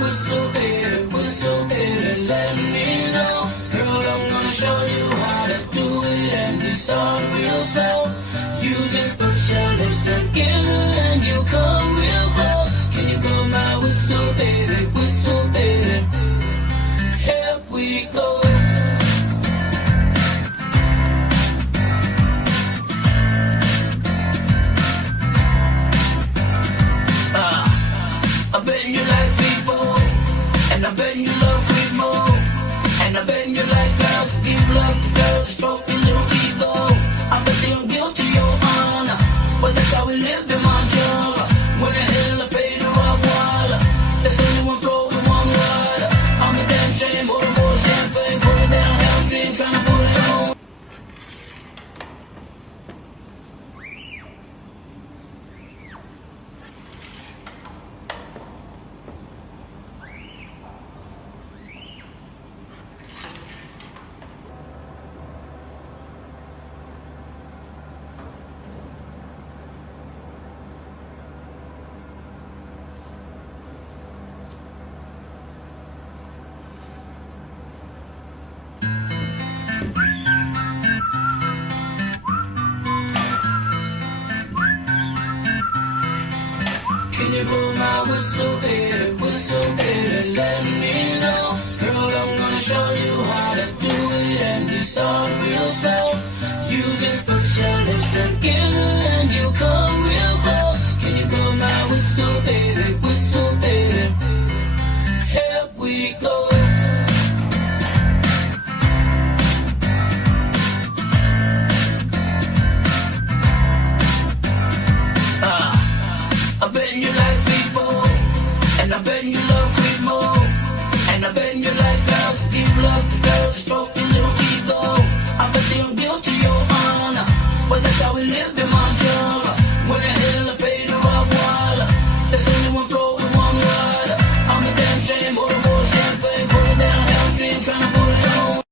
whistle, baby, let me know. Girl, I'm gonna show you how to do it, and we start real slow. You just put your lips together and you come real close. Can you blow my whistle, baby, here we go. I bet you like people, and I bet you love me more, and I bet you like girls who give love to girls, stroke your little ego. I bet they don't guilt your honor, but that's how we live in my job. When the hell I pay to rock water, there's only one flow and one water. I'm a damn shame, order more champagne, put it down, hamstring, trying to put it on. Can you blow my whistle, baby, let me know. Girl, I'm gonna show you how to do it, and we start real slow. You just put your lips together and you come real close. Can you blow my whistle, baby, here we go. I bet you like people, and I bet you love me more, and I bet you like girls who give love to girls, stroke